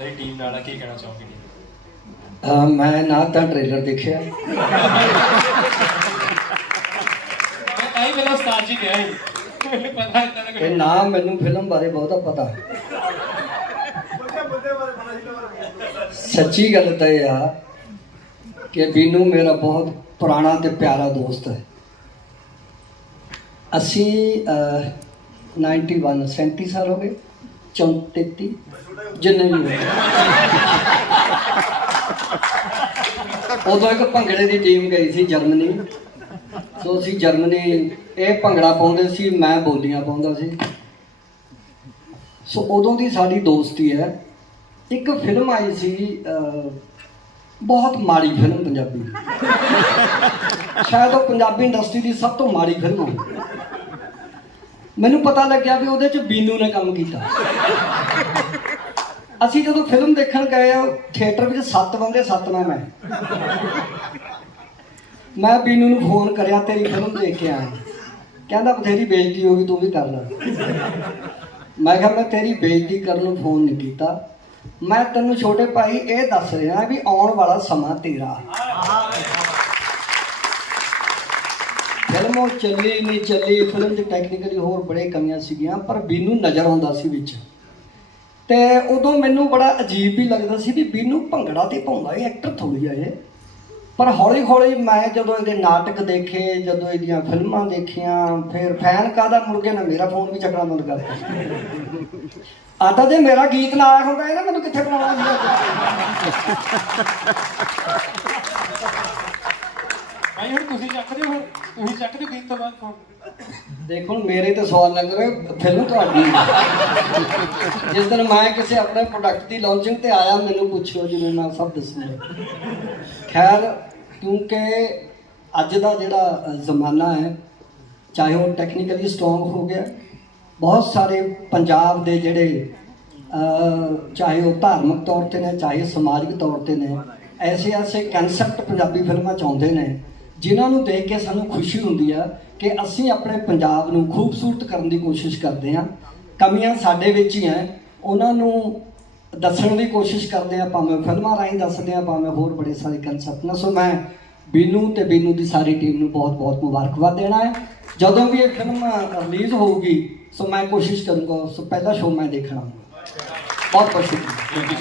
ਸਾਰੀ team ਨਾਲ ਆ, ਕੀ ਕਹਿਣਾ ਚਾਹੋਗੇ? ਅਹ ਮੈਂ ਨਾ ਤਾਂ ਟ੍ਰੇਲਰ ਦੇਖਿਆ। ਮੈਂ ਤਾਂ ਹੀ ਮੇਰਾ ਉਸਤਾਦ ਜੀ ਕਿਹਾ ਸੀ। ਮੈਨੂੰ ਪਤਾ ਇਦਾਂ ਦਾ ਤੇ ਕੋਈ ਨਾ ਮੈਨੂੰ ਫਿਲਮ ਬਾਰੇ ਬਹੁਤਾ ਪਤਾ। ਸੱਚੀ ਗੱਲ ਤਾਂ ਇਹ ਆ ਕਿ ਬੀਨੂ ਮੇਰਾ ਬਹੁਤ ਪੁਰਾਣਾ ਤੇ ਪਿਆਰਾ ਦੋਸਤ ਹੈ। ਅਸੀਂ ਅਹ, 91 37 ਸਾਲ ਹੋ ਗਏ। 34 ਜਿੰਨੇ ਉਦੋਂ ਇੱਕ ਭੰਗੜੇ ਦੀ ਟੀਮ ਗਈ ਸੀ ਜਰਮਨੀ। ਸੋ ਅਸੀਂ ਜਰਮਨੀ, ਇਹ ਭੰਗੜਾ ਪਾਉਂਦੇ ਸੀ, ਮੈਂ ਬੋਲੀਆਂ ਪਾਉਂਦਾ ਸੀ। ਸੋ ਉਦੋਂ ਦੀ ਸਾਡੀ ਦੋਸਤੀ ਹੈ। ਇੱਕ ਫਿਲਮ ਆਈ ਸੀ ਬਹੁਤ ਮਾੜੀ ਫਿਲਮ ਪੰਜਾਬੀ। ਸ਼ਾਇਦ ਉਹ ਪੰਜਾਬੀ ਇੰਡਸਟਰੀ ਦੀ ਸਭ ਤੋਂ ਮਾੜੀ ਫਿਲਮ ਹੋਵੇ। ਮੈਨੂੰ ਪਤਾ ਲੱਗਿਆ ਵੀ ਉਹਦੇ ਚ ਬੀਨੂ ਨੇ ਕੰਮ ਕੀਤਾ। ਅਸੀਂ ਜਦੋਂ ਫਿਲਮ ਦੇਖਣ ਗਏ ਥੀਏਟਰ ਵਿੱਚ ਸੱਤ ਬੰਦੇ, ਸੱਤ ਮੈਂ ਮੈਂ ਮੈਂ ਬੀਨੂ ਨੂੰ ਫੋਨ ਕਰਿਆ, ਤੇਰੀ ਫਿਲਮ ਦੇਖ ਕੇ ਆਇਆ ਕਹਿੰਦਾ, ਬਥੇਰੀ ਬੇਇੱਜ਼ਤੀ ਹੋ ਗਈ, ਤੂੰ ਵੀ ਕਰ ਲੈ। ਮੈਂ ਕਿਹਾ, ਮੈਂ ਤੇਰੀ ਬੇਇੱਜ਼ਤੀ ਕਰਨ ਨੂੰ ਫੋਨ ਨਹੀਂ ਕੀਤਾ। ਮੈਂ ਤੈਨੂੰ ਛੋਟੇ ਭਾਈ ਇਹ ਦੱਸ ਰਿਹਾ ਵੀ ਆਉਣ ਵਾਲਾ ਸਮਾਂ ਤੇਰਾ। ਫਿਲਮ ਉਹ ਚੱਲੀ ਨਹੀਂ ਚੱਲੀ, ਫਿਲਮ 'ਚ ਟੈਕਨੀਕਲੀ ਹੋਰ ਬੜੇ ਕਮੀਆਂ ਸੀਗੀਆਂ, ਪਰ ਬੀਨੂ ਨਜ਼ਰ ਆਉਂਦਾ ਸੀ ਵਿੱਚ। ਤੇ ਉਦੋਂ ਮੈਨੂੰ ਬੜਾ ਅਜੀਬ ਵੀ ਲੱਗਦਾ ਸੀ ਵੀ ਬੀਨੂ ਭੰਗੜਾ ਤੇ ਪਾਉਂਦਾ ਇਹ ਐਕਟਰ ਥੋੜੀ ਆ ਇਹ। ਪਰ ਹੌਲੀ ਹੌਲੀ ਮੈਂ ਜਦੋਂ ਇਹਦੇ ਨਾਟਕ ਦੇਖੇ, ਜਦੋਂ ਇਹਦੀਆਂ ਫਿਲਮਾਂ ਦੇਖੀਆਂ, ਫਿਰ ਫੈਨ ਕਾਦਾ ਮੁੜ ਕੇ ਨਾ ਮੇਰਾ ਫੋਨ ਵੀ ਚੱਕਣਾ ਬੰਦ ਕਰ ਦਿੱਤਾ। ਆਦਾ ਜੇ ਮੇਰਾ ਗੀਤ ਨਾ ਆਇਆ ਹੁੰਦਾ ਇਹ ਨਾ ਮੈਨੂੰ ਕਿੱਥੇ ਬਣਾਉਣਾ ਭਾਈ ਹੁਣ ਤੁਸੀਂ ਚੱਕਦੇ ਹੋ? ਹੁਣ ਤੁਸੀਂ ਚੱਕਦੇ ਹੋ ਗੀਤ ਤੋਂ ਬਾਅਦ ਫੋਨ ਦੇਖੋ ਹੁਣ ਮੇਰੇ ਤੇ ਸਵਾਲ ਲੱਗ ਰਿਹਾ ਫਿਲਮ ਤੁਹਾਡੀ ਹੈ। ਜਿਸ ਦਿਨ ਮੈਂ ਕਿਸੇ ਆਪਣੇ ਪ੍ਰੋਡਕਟ ਦੀ ਲਾਂਚਿੰਗ ਤੇ ਆਇਆ ਮੈਨੂੰ ਪੁੱਛਿਓ ਜਿਵੇਂ ਮੈਂ ਸਭ ਦੱਸੂਗਾ ਖੈਰ ਕਿਉਂਕਿ ਅੱਜ ਦਾ ਜਿਹੜਾ ਅ, ਜ਼ਮਾਨਾ ਹੈ ਚਾਹੇ ਉਹ ਟੈਕਨੀਕਲੀ ਸਟਰੋਂਗ ਹੋ ਗਿਆ ਬਹੁਤ ਸਾਰੇ ਪੰਜਾਬ ਦੇ ਜਿਹੜੇ ਅ, ਚਾਹੇ ਉਹ ਧਾਰਮਿਕ ਤੌਰ ਤੇ ਨੇ ਚਾਹੇ ਸਮਾਜਿਕ ਤੌਰ ਤੇ ਨੇ ਐਸੇ ਐਸੇ ਕਨਸੈਪਟ ਪੰਜਾਬੀ ਫਿਲਮਾਂ ਚ ਆਉਂਦੇ ਨੇ ਜਿਨ੍ਹਾਂ ਨੂੰ ਦੇਖ ਕੇ ਸਾਨੂੰ ਖੁਸ਼ੀ ਹੁੰਦੀ ਆ ਕਿ ਅਸੀਂ ਆਪਣੇ ਪੰਜਾਬ ਨੂੰ ਖੂਬਸੂਰਤ ਕਰਨ ਦੀ ਕੋਸ਼ਿਸ਼ ਕਰਦੇ ਹਾਂ। ਕਮੀਆਂ ਸਾਡੇ ਵਿੱਚ ਹੀ ਹੈ ਉਹਨਾਂ ਨੂੰ ਦੱਸਣ ਦੀ ਕੋਸ਼ਿਸ਼ ਕਰਦੇ ਆ ਭਾਵੇਂ ਫਿਲਮਾਂ ਰਾਹੀਂ ਦੱਸਦੇ ਆ ਭਾਵੇਂ ਹੋਰ ਬੜੇ ਸਾਰੇ ਕਨਸੈਪਟ ਨੇ। ਸੋ ਮੈਂ ਬੀਨੂ ਤੇ ਬੀਨੂ ਦੀ ਸਾਰੀ ਟੀਮ ਨੂੰ ਬਹੁਤ ਬਹੁਤ ਮੁਬਾਰਕਬਾਦ ਦੇਣਾ ਹੈ। ਜਦੋਂ ਵੀ ਇਹ ਫਿਲਮ ਰਿਲੀਜ਼ ਹੋਊਗੀ, ਸੋ ਮੈਂ ਕੋਸ਼ਿਸ਼ ਕਰੂੰਗਾ। ਸੋ ਪਹਿਲਾ ਸ਼ੋਅ ਮੈਂ ਦੇਖਣਾ ਬਹੁਤ ਬਹੁਤ ਸ਼ੁਕਰੀਆ।